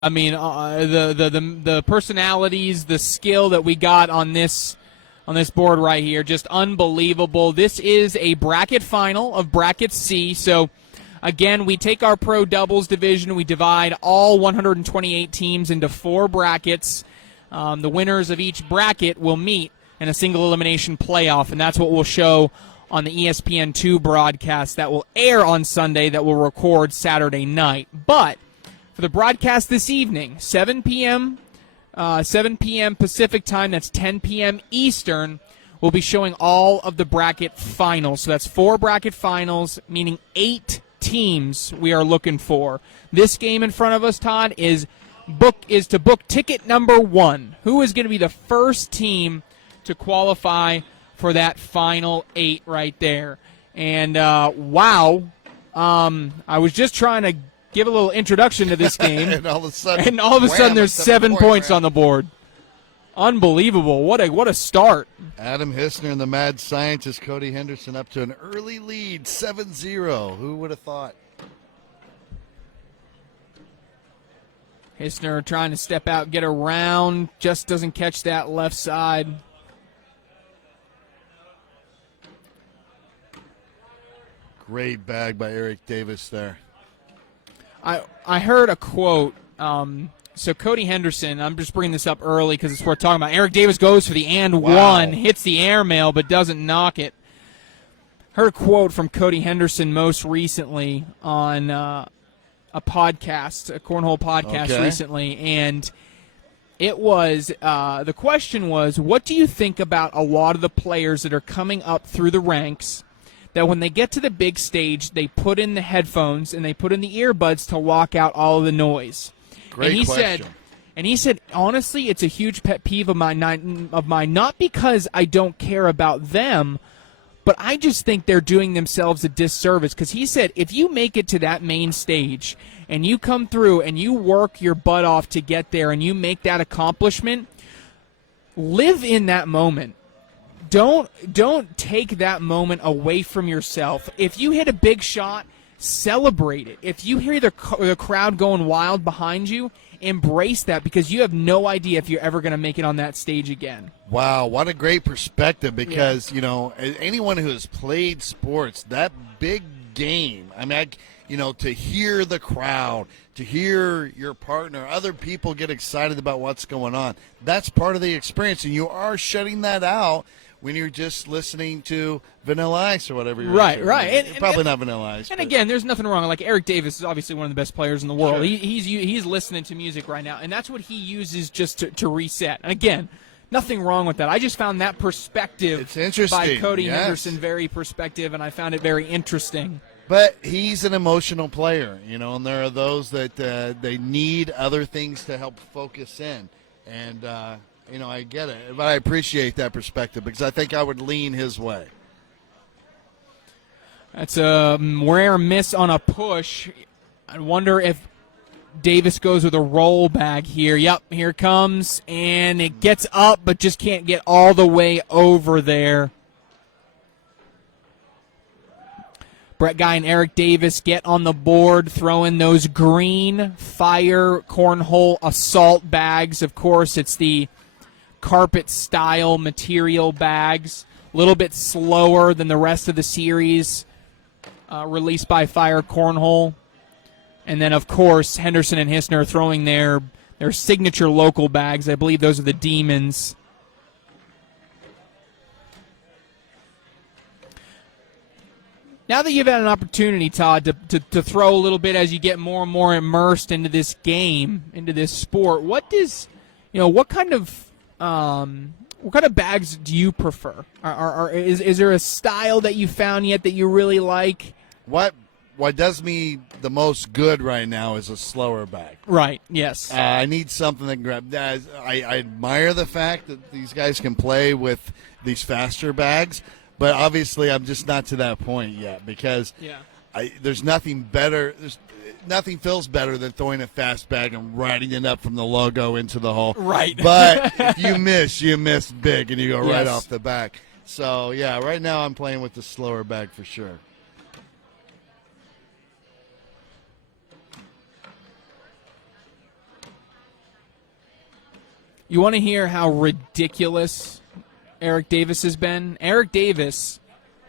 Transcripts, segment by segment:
I mean, the personalities, the skill that we got on this board right here, just unbelievable. This is a bracket final of Bracket C. So, again, we take our pro doubles division, we divide all 128 teams into 4 brackets. The winners of each bracket will meet in a single elimination playoff, and that's what we'll show on the ESPN2 broadcast that will air on Sunday, that will record Saturday night. But for the broadcast this evening, 7 p.m. Pacific time, that's 10 p.m. Eastern, we'll be showing all of the bracket finals. So that's 4 bracket finals, meaning 8 teams we are looking for. This game in front of us, Todd, is to book ticket number 1. Who is going to be the first team to qualify for that final 8 right there? And wow, I was just trying to give a little introduction to this game, and all of a sudden, there's 7 points on the board. Unbelievable! What a start! Adam Hissner and the mad scientist Cody Henderson up to an early lead, 7-0. Who would have thought? Hissner trying to step out, get around, just doesn't catch that left side. Great bag by Eric Davis there. I heard a quote. So Cody Henderson, I'm just bringing this up early because it's worth talking about. Eric Davis goes for the one, hits the airmail but doesn't knock it. Heard a quote from Cody Henderson most recently on a podcast, a cornhole podcast recently, and it was the question was, what do you think about a lot of the players that are coming up through the ranks that when they get to the big stage, they put in the headphones and they put in the earbuds to block out all of the noise? Great question. He said, honestly, it's a huge pet peeve of mine, not because I don't care about them, but I just think they're doing themselves a disservice. Because he said, if you make it to that main stage and you come through and you work your butt off to get there and you make that accomplishment, live in that moment. Don't take that moment away from yourself. If you hit a big shot, celebrate it. If you hear the crowd going wild behind you, embrace that, because you have no idea if you're ever going to make it on that stage again. Wow, what a great perspective, because, you know, anyone who has played sports, that big game, I mean, to hear the crowd, to hear your partner, other people get excited about what's going on, that's part of the experience, and you are shutting that out when you're just listening to Vanilla Ice or whatever you're right. And probably not Vanilla Ice. And again, there's nothing wrong. Like, Eric Davis is obviously one of the best players in the world. Sure. He's listening to music right now, and that's what he uses just to reset. And again, nothing wrong with that. I just found that perspective it's interesting. By Cody Henderson very perspective, and I found it very interesting. But he's an emotional player, and there are those that they need other things to help focus in. And, I get it. But I appreciate that perspective, because I think I would lean his way. That's a rare miss on a push. I wonder if Davis goes with a roll bag here. Yep, here it comes. And it gets up, but just can't get all the way over there. Brett Guy and Eric Davis get on the board, throwing those green fire cornhole assault bags. Of course, it's the carpet-style material bags. A little bit slower than the rest of the series, released by Fire Cornhole. And then, of course, Henderson and Hissner throwing their signature local bags. I believe those are the Demons. Now that you've had an opportunity, Todd, to throw a little bit as you get more and more immersed into this game, into this sport, what kind of bags do you prefer? Is there a style that you found yet that you really like? What does me the most good right now is a slower bag. Right, yes. I need something that can grab. I admire the fact that these guys can play with these faster bags, but obviously I'm just not to that point yet, because there's nothing better. Nothing feels better than throwing a fast bag and riding it up from the logo into the hole. Right. But if you miss big, and you go right off the back. So, yeah, right now I'm playing with the slower bag for sure. You want to hear how ridiculous Eric Davis has been? Eric Davis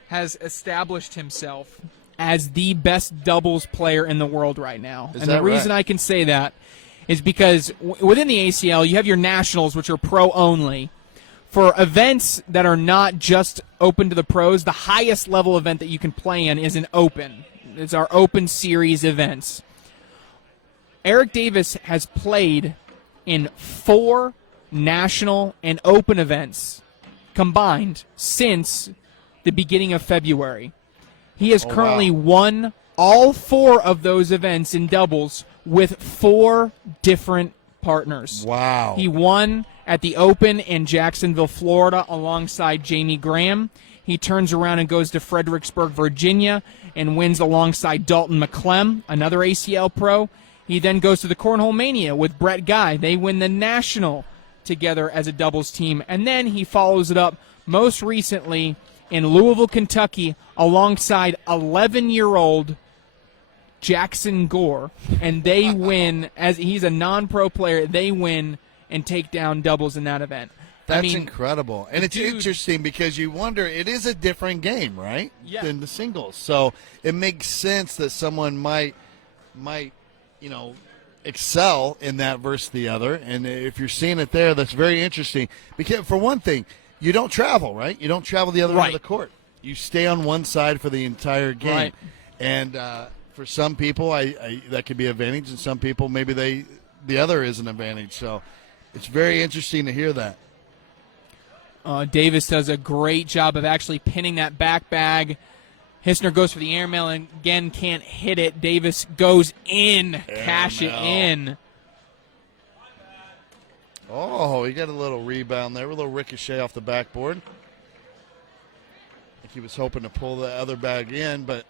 has established himself as the best doubles player in the world right now. And the reason I can say that is because within the ACL, you have your nationals, which are pro only. For events that are not just open to the pros, the highest level event that you can play in is an open. It's our open series events. Eric Davis has played in 4 national and open events combined since the beginning of February. He has currently won all 4 of those events in doubles with 4 different partners. Wow. He won at the Open in Jacksonville, Florida, alongside Jamie Graham. He turns around and goes to Fredericksburg, Virginia, and wins alongside Dalton McClem, another ACL pro. He then goes to the Cornhole Mania with Brett Guy. They win the national together as a doubles team. And then he follows it up most recently in Louisville, Kentucky, alongside 11-year-old Jackson Gore. And they win, as he's a non-pro player, they win and take down doubles in that event. That's incredible. And it's interesting because you wonder, it is a different game, right? Yeah. Than the singles. So it makes sense that someone might excel in that versus the other. And if you're seeing it there, that's very interesting. Because for one thing, you don't travel, right? You don't travel the other end of the court. You stay on one side for the entire game. Right. And for some people, that could be an advantage, and some people maybe the other is an advantage. So it's very interesting to hear that. Davis does a great job of actually pinning that back bag. Hissner goes for the airmail and again can't hit it. Davis goes in, cash it in. Oh, he got a little rebound there, a little ricochet off the backboard. I think he was hoping to pull the other bag in, but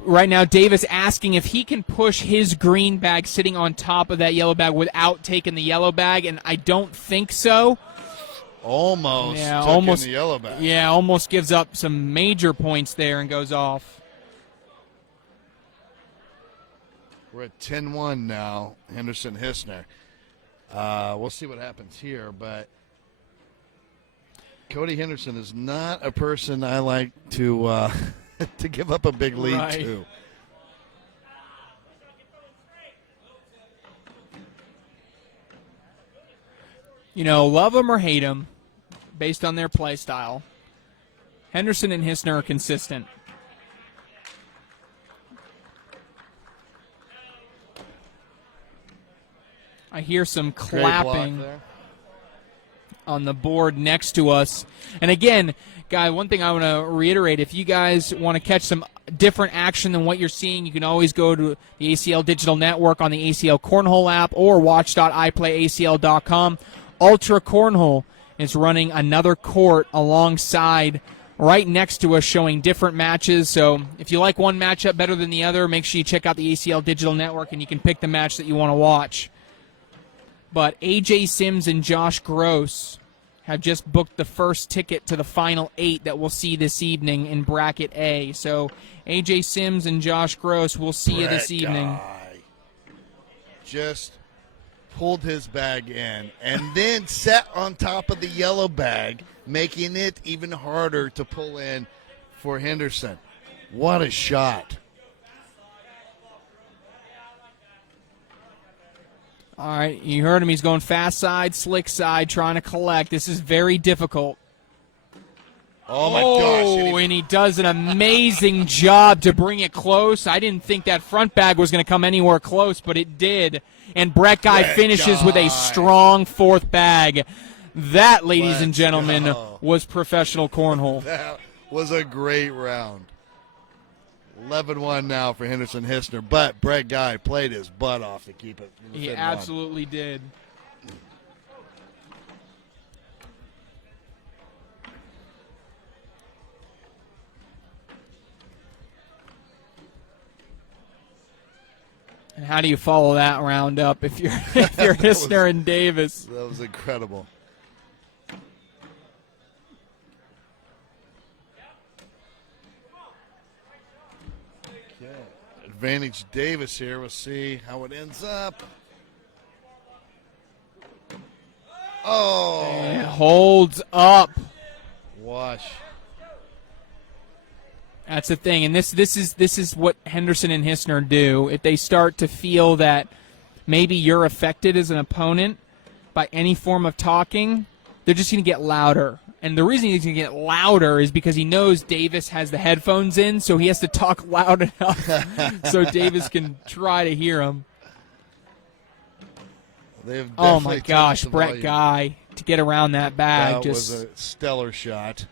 right now Davis asking if he can push his green bag sitting on top of that yellow bag without taking the yellow bag, and I don't think so. Almost in the yellow bag. Yeah, almost gives up some major points there and goes off. We're at 10-1 now, Henderson Hissner. We'll see what happens here, but Cody Henderson is not a person I like to to give up a big lead to. You know, love him or hate him, based on their play style, Henderson and Hissner are consistent. I hear some clapping on the board next to us. And again, guy, one thing I want to reiterate, if you guys want to catch some different action than what you're seeing, you can always go to the ACL Digital Network on the ACL Cornhole app or watch.iplayacl.com. Ultra Cornhole is running another court alongside right next to us showing different matches. So if you like one matchup better than the other, make sure you check out the ACL Digital Network and you can pick the match that you want to watch. But A.J. Sims and Josh Gross have just booked the first ticket to the final 8 that we'll see this evening in Bracket A. So A.J. Sims and Josh Gross, we'll see you this evening. Just pulled his bag in and then sat on top of the yellow bag, making it even harder to pull in for Henderson. What a shot. All right, you heard him. He's going fast side, slick side, trying to collect. This is very difficult. Oh, my gosh. And he does an amazing job to bring it close. I didn't think that front bag was going to come anywhere close, but it did. And Brett Guy finishes with a strong fourth bag. That, ladies and gentlemen, was professional cornhole. That was a great round. 11-1 now for Henderson Hissner, but Brett Guy played his butt off to keep it. He absolutely did. And how do you follow that round up if you're Hissner and Davis? That was incredible. Advantage Davis here. We'll see how it ends up. Oh. And holds up. Wash. That's the thing, and this is what Henderson and Hissner do. If they start to feel that maybe you're affected as an opponent by any form of talking, they're just going to get louder. And the reason he's going to get louder is because he knows Davis has the headphones in, so he has to talk loud enough so Davis can try to hear him. Oh my gosh, Brett Guy to get around that bag. That was a stellar shot.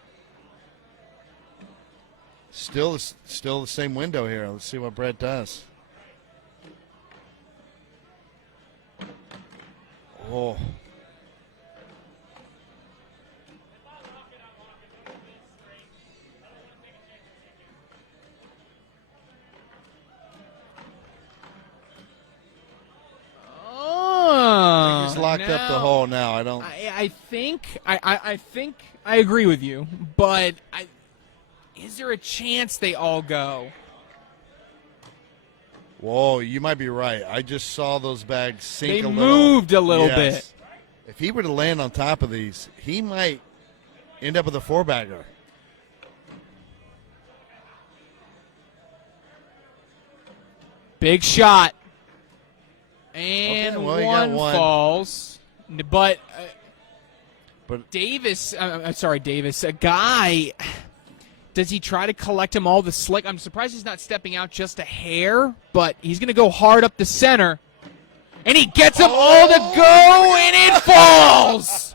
Still the same window here. Let's see what Brett does. Oh. He's locked up the hole now. I think I agree with you, but is there a chance they all go? Whoa, you might be right. I just saw those bags sink They a little. moved a little bit. If he were to land on top of these, he might end up with a 4-bagger. Big shot. And Okay, well, one falls. But Davis, a guy, does he try to collect him all the slick? I'm surprised he's not stepping out just a hair, but he's going to go hard up the center. And he gets them all to go, and it falls!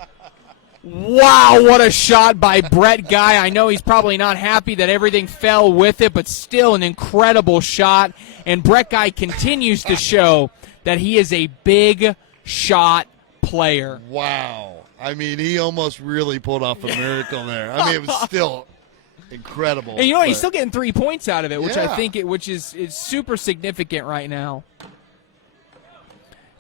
Wow, what a shot by Brett Guy. I know he's probably not happy that everything fell with it, but still an incredible shot. And Brett Guy continues to show that he is a big shot player. Wow. I mean, he almost really pulled off a miracle there. I mean, it was still incredible. And you know what? He's still getting 3 points out of it, which Yeah. I think which is super significant right now.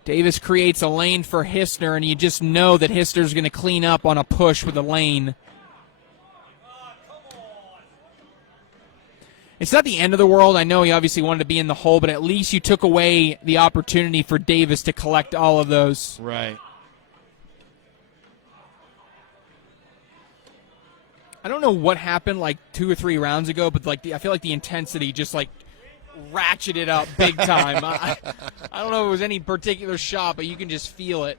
Davis creates a lane for Hissner, and you just know that Hissner's going to clean up on a push with a lane. It's not the end of the world. I know he obviously wanted to be in the hole, but at least you took away the opportunity for Davis to collect all of those. Right. I don't know what happened like 2 or 3 rounds ago, but I feel like the intensity just ratcheted up big time. I don't know if it was any particular shot, but you can just feel it.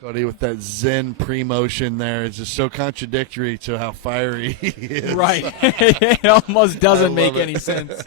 Cody with that Zen pre-motion there is just so contradictory to how fiery he is. Right. It almost doesn't make any sense.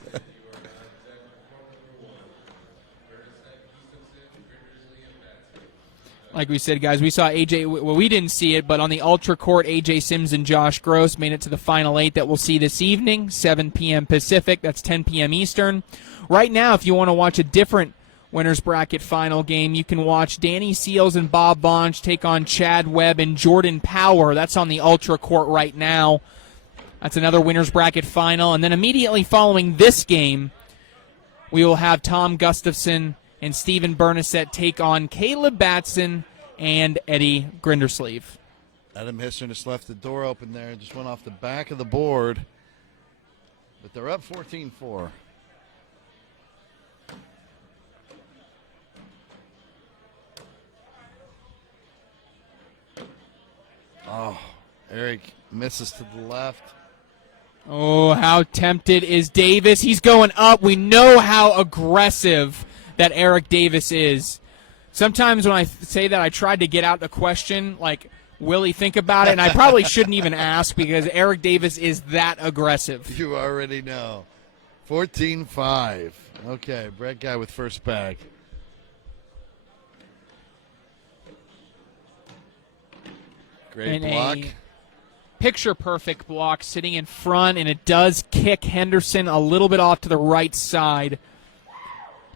Like we said, guys, we saw AJ. Well, we didn't see it, but on the Ultra Court, AJ Sims and Josh Gross made it to the Final 8 that we'll see this evening, 7 p.m. Pacific. That's 10 p.m. Eastern. Right now, if you want to watch a different Winners Bracket Final game, you can watch Danny Seals and Bob Bonch take on Chad Webb and Jordan Power. That's on the Ultra Court right now. That's another Winners Bracket Final. And then immediately following this game, we will have Tom Gustafson and Steven Bernasette take on Caleb Batson and Eddie Grindersleeve. Adam Hissner just left the door open there and just went off the back of the board. But they're up 14-4. Oh, Eric misses to the left. Oh, how tempted is Davis. He's going up. We know how aggressive that Eric Davis is. Sometimes when I say that, I tried to get out the question, like, will he think about it? And I probably shouldn't even ask because Eric Davis is that aggressive. You already know. 14-5. Okay, Brett Guy with first bag. Great block. Picture-perfect block sitting in front, and it does kick Henderson a little bit off to the right side.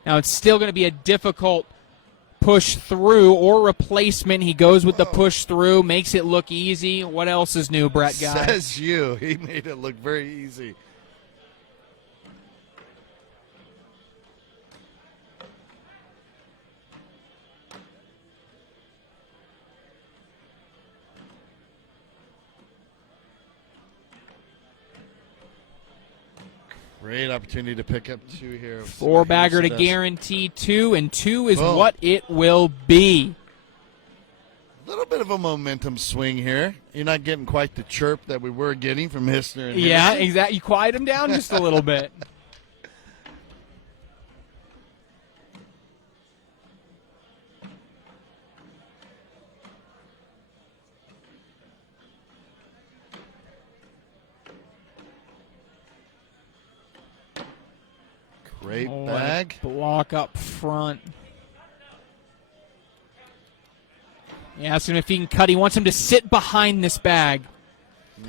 Now it's still going to be a difficult push through or replacement. He goes with the push through, makes it look easy. What else is new, Brett Guy? Says you. He made it look very easy. Great opportunity to pick up 2 here. 4-bagger to guarantee 2, and 2 is what it will be. A little bit of a momentum swing here. You're not getting quite the chirp that we were getting from Hissner and Yeah, Henderson. exactly. You quiet him down just a little bit. Great bag. Block up front. He asks him if he can cut. He wants him to sit behind this bag.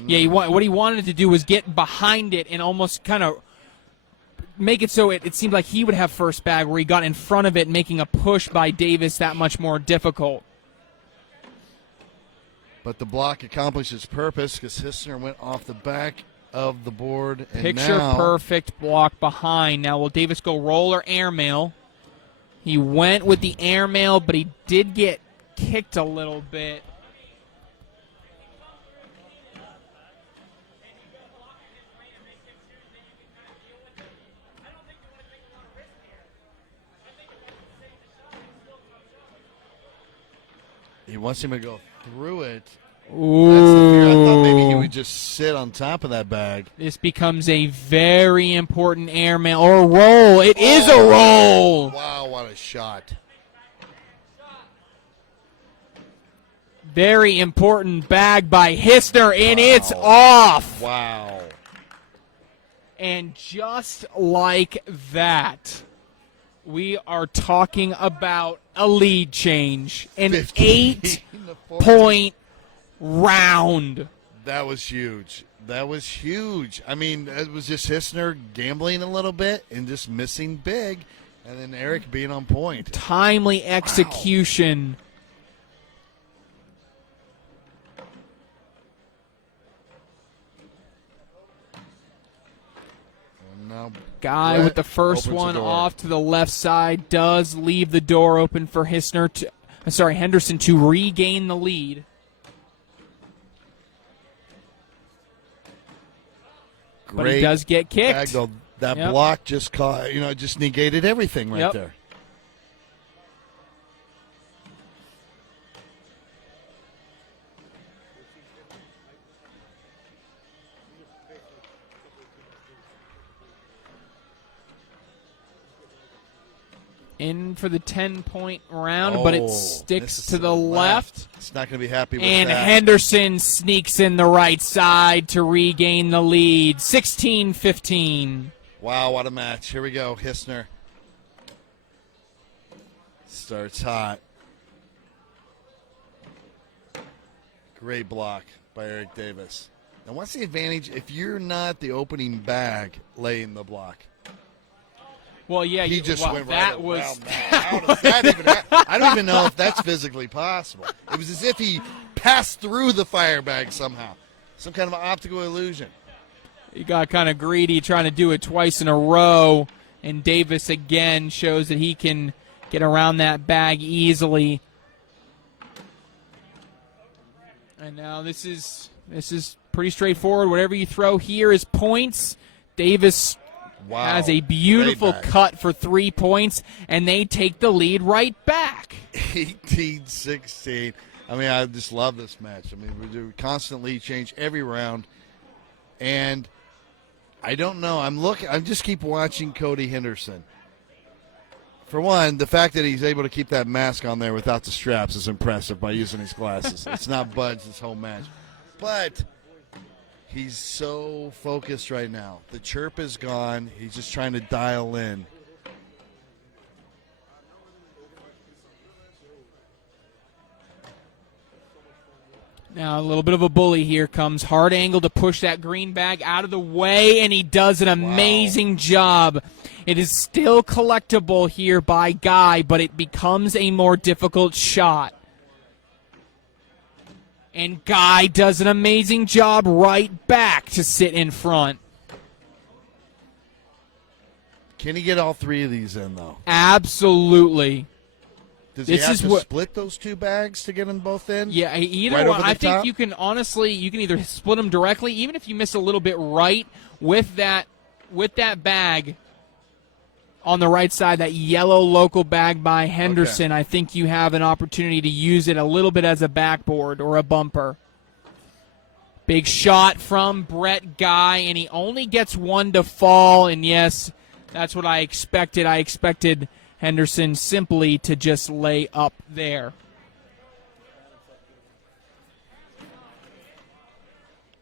Yeah, what he wanted to do was get behind it and almost kind of make it so it seemed like he would have first bag, where he got in front of it, making a push by Davis that much more difficult. But the block accomplished its purpose because Hissner went off the back of the board. And Picture perfect block behind. Now, will Davis go roll or airmail? He went with the airmail, but he did get kicked a little bit. He wants him to go through it. Ooh. That's the fear. I thought maybe he would just sit on top of that bag. This becomes a very important airmail or roll. It is a roll. Wow, what a shot. Very important bag by Hissner, and it's off. Wow. And just like that, we are talking about a lead change. An 8-point round. That was huge. That was huge. I mean, it was just Hissner gambling a little bit and just missing big, and then Eric being on point. Timely execution. Wow. Now Guy Brett with the first one off to the left side does leave the door open for Henderson to regain the lead. But he does get kicked. Bag, though. That block just just negated everything right there. In for the 10-point round, but it sticks to the left. It's not going to be happy with and that. And Henderson sneaks in the right side to regain the lead, 16-15. Wow, what a match. Here we go, Hissner. Starts hot. Great block by Eric Davis. Now, what's the advantage if you're not the opening bag laying the block? Well, yeah, he just went that right was. around that. How does that even happen? I don't even know if that's physically possible. It was as if he passed through the fire bag somehow. Some kind of optical illusion. He got kind of greedy trying to do it twice in a row, and Davis again shows that he can get around that bag easily. And now this is pretty straightforward. Whatever you throw here is points. Davis has a beautiful cut for 3 points, and they take the lead right back. 18-16. I mean, I just love this match. I mean, we do constant lead change every round, and I don't know. I just keep watching Cody Henderson. For one, the fact that he's able to keep that mask on there without the straps is impressive by using his glasses. It's not budged this whole match. But he's so focused right now. The chirp is gone. He's just trying to dial in. Now a little bit of a bully here comes. Hard angle to push that green bag out of the way, and he does an amazing job. It is still collectible here by Guy, but it becomes a more difficult shot. And Guy does an amazing job right back to sit in front. Can he get all three of these in, though? Absolutely. Does he have to split those two bags to get them both in? Yeah, either one. I think you can honestly, you can either split them directly, even if you miss a little bit right with that with that bag on the right side, that yellow local bag by Henderson, I think you have an opportunity to use it a little bit as a backboard or a bumper. Big shot from Brett Guy, and he only gets one to fall, and yes, that's what I expected. I expected Henderson simply to just lay up there.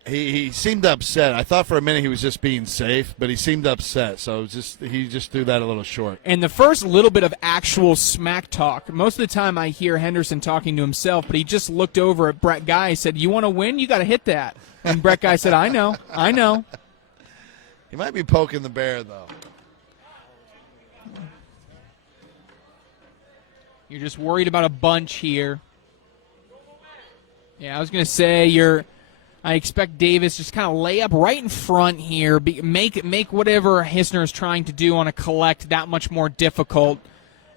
He seemed upset. I thought for a minute he was just being safe, but he seemed upset. So he just threw that a little short. And the first little bit of actual smack talk, most of the time I hear Henderson talking to himself, but he just looked over at Brett Guy and said, "You want to win? You got to hit that." And Brett Guy said, "I know. He might be poking the bear, though. You're just worried about a bunch here." Yeah, I was going to say I expect Davis just kind of lay up right in front here, make whatever Hissner is trying to do on a collect that much more difficult.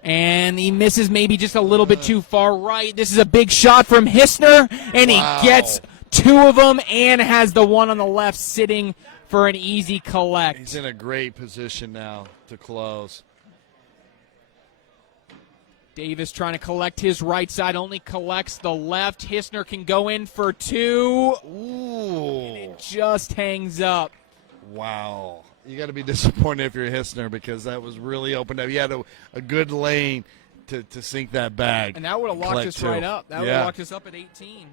And he misses maybe just a little bit too far right. This is a big shot from Hissner, and he gets two of them and has the one on the left sitting for an easy collect. He's in a great position now to close. Davis trying to collect his right side, only collects the left. Hissner can go in for two. Ooh. And it just hangs up. Wow. You got to be disappointed if you're Hissner because that was really opened up. You had a good lane to sink that bag. And that would have locked us right up. That would have locked us up at 18.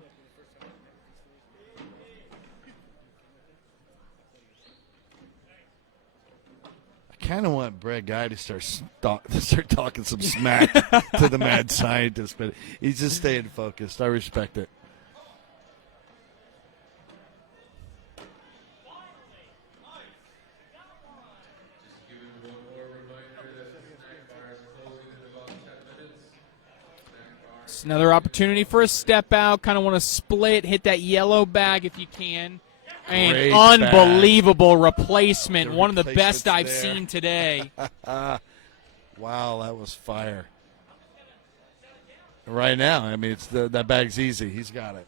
Kind of want Brett Guy to start talking some smack to the mad scientist, but he's just staying focused. I respect it. It's another opportunity for a step out. Kind of want to split, hit that yellow bag if you can. And great unbelievable replacement. One of the best I've there. seen today. Wow, that was fire. Right now, I mean, that bag's easy. He's got it.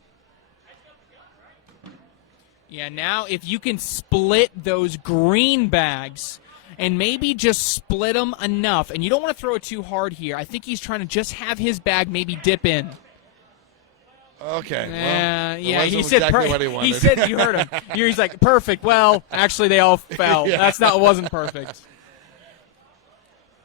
Yeah, now if you can split those green bags and maybe just split them enough, and you don't want to throw it too hard here. I think he's trying to just have his bag maybe dip in. Okay. Yeah. He said. Exactly what he wanted. He said you heard him. He's like perfect. Well, actually, they all fell. Yeah. Wasn't perfect.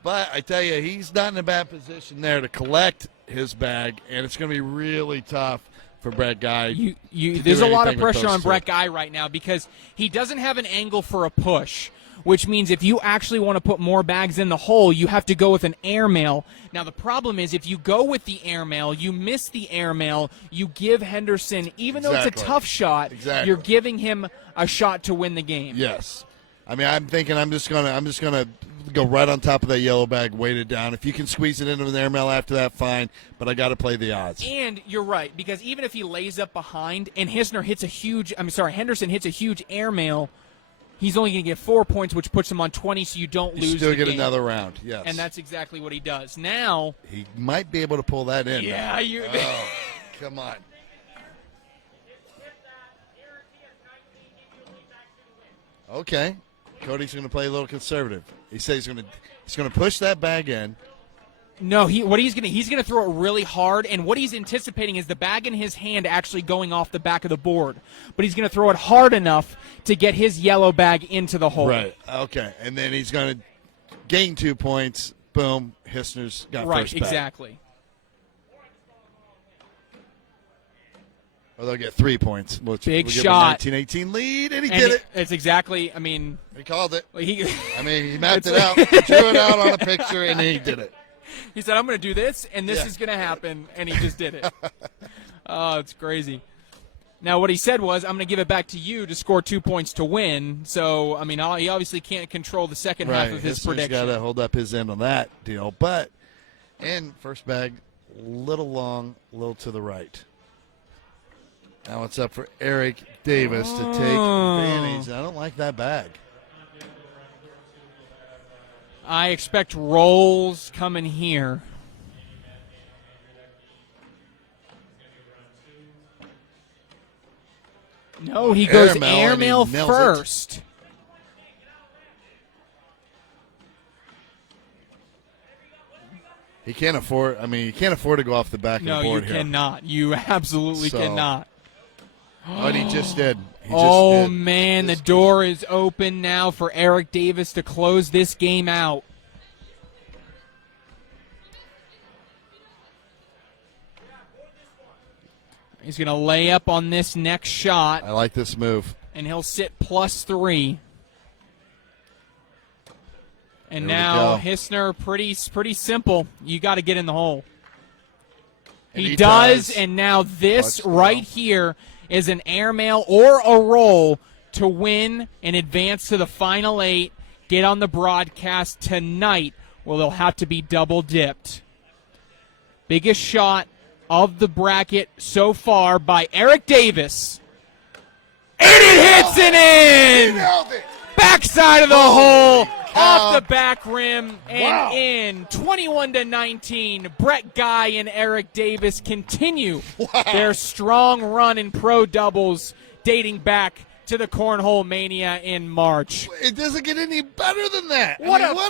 But I tell you, he's not in a bad position there to collect his bag, and it's going to be really tough for Brett Guy. There's a lot of pressure on Brett Guy right now because he doesn't have an angle for a push, which means if you actually want to put more bags in the hole, you have to go with an airmail. Now, the problem is if you go with the airmail, you miss the airmail, you give Henderson, even though it's a tough shot, you're giving him a shot to win the game. Yes. I mean, I'm thinking I'm just gonna go right on top of that yellow bag, weight it down. If you can squeeze it into an airmail after that, fine. But I got to play the odds. And you're right, because even if he lays up behind and Henderson hits a huge airmail, he's only going to get 4 points, which puts him on 20, so you don't lose the game. Still get another round, yes. And that's exactly what he does. Now he might be able to pull that in. Yeah, come on. Okay. Cody's going to play a little conservative. He says he's going to push that bag in. No, he's gonna throw it really hard, and what he's anticipating is the bag in his hand actually going off the back of the board. But he's gonna throw it hard enough to get his yellow bag into the hole. Right. Okay. And then he's gonna gain 2 points. Boom. Hissner's got first bag. Right. Exactly. Or they'll get 3 points. Big shot. 19-18 lead, and he did it. It's exactly. I mean, he called it. He mapped it out, drew it out on a picture, and he did it. He said, "I'm going to do this, and this is going to happen," and he just did it. Oh, it's crazy. Now, what he said was, "I'm going to give it back to you to score 2 points to win." So, I mean, he obviously can't control the second half of his prediction. Got to hold up his end on that deal. But, and first bag, a little long, a little to the right. Now it's up for Eric Davis to take advantage. I don't like that bag. I expect rolls coming here. No, he goes airmail first. He can't afford. I mean, you can't afford to go off the back of the board here. No, you cannot. You absolutely cannot. But he just did. Man, the door is open now for Eric Davis to close this game out. He's going to lay up on this next shot. I like this move. And he'll sit +3. And there now Hissner, pretty simple. You got to get in the hole. He does. And now this right here is an airmail or a roll to win and advance to the Final 8. Get on the broadcast tonight. Well, they'll have to be double dipped. Biggest shot of the bracket so far by Eric Davis. And it hits and in! He nailed it! Backside of the hole, off the back rim, and in. 21-19. Brett Guy and Eric Davis continue their strong run in pro doubles dating back to the Cornhole Mania in March. It doesn't get any better than that. What